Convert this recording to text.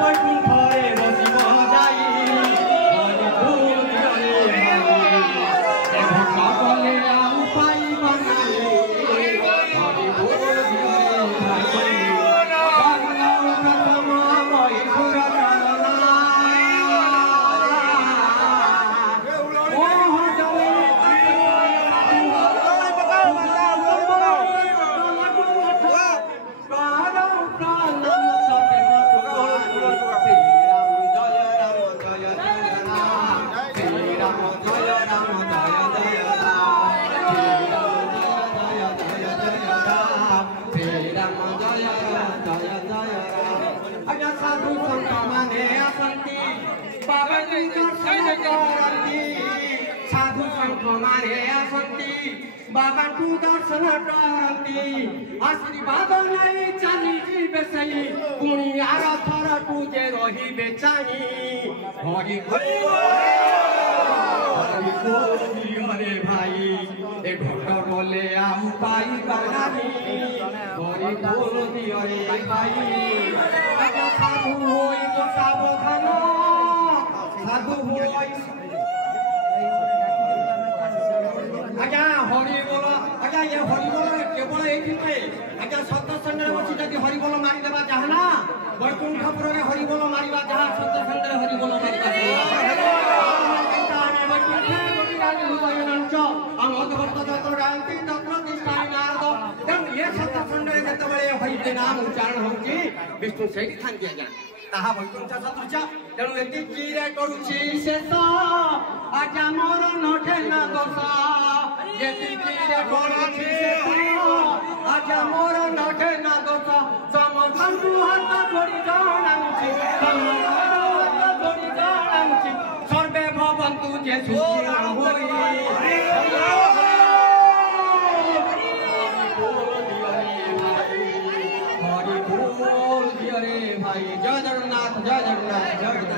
বৈকুণ্ঠরে বসিব যাই হরি বল দিয়রে ভাই ভক্ত বলে আউ পাইব নাই হরি বল দিয়রে ভাই বাংলাও প্রথম মহীশুর চরণা साधु संत माने आसंती बाबा जी दर्शन करती साधु संत माने आसंती बाबा तू दर्शन करती आशीर्वाद नहीं चली जीवे सही पुणी आर थर तुझे रहिबे चाही हरि बोल दियरे भाई ए भक्त बोले आउ पाई बानी हरि बोल दियरे भाई साधु होई तो सावधान साधु होई आज्ञा हरि बोल आज्ञा ये हरि बोल केवल एठी पे आज्ञा सत्संग रे बची जदी हरि बोल मारी देबा चाहना वैकुंठपुर रे हरि बोल मारीबा जहा सत्संग रे हरि बोल मारीबा ताने वैकुंठ गोविंदानी हृदयनांच अमोदवर्त जत्र गायन्ति तत्र तिष्ठामि नारद तेणु ये सत्संग रे जेतबेले हरि के नाम उच्चारण होउची विष्णु सेठी थांती आज्ञा ताहा वैकुंठ सदृश तेणु एति चिरे करूची शेष आज्ञा मोर नठे ना दोष एति चिरे करूची शेष आज्ञा मोर नठे ना दोष समबंधु हाथ जोड़ी जणाउची समबंधु हाथ जोड़ी जणाउची सर्वे भवन्तु जे सुखी होई हरि बोल दियरे भाई जय जगन्नाथ जय जगन्नाथ जय जगन्नाथ।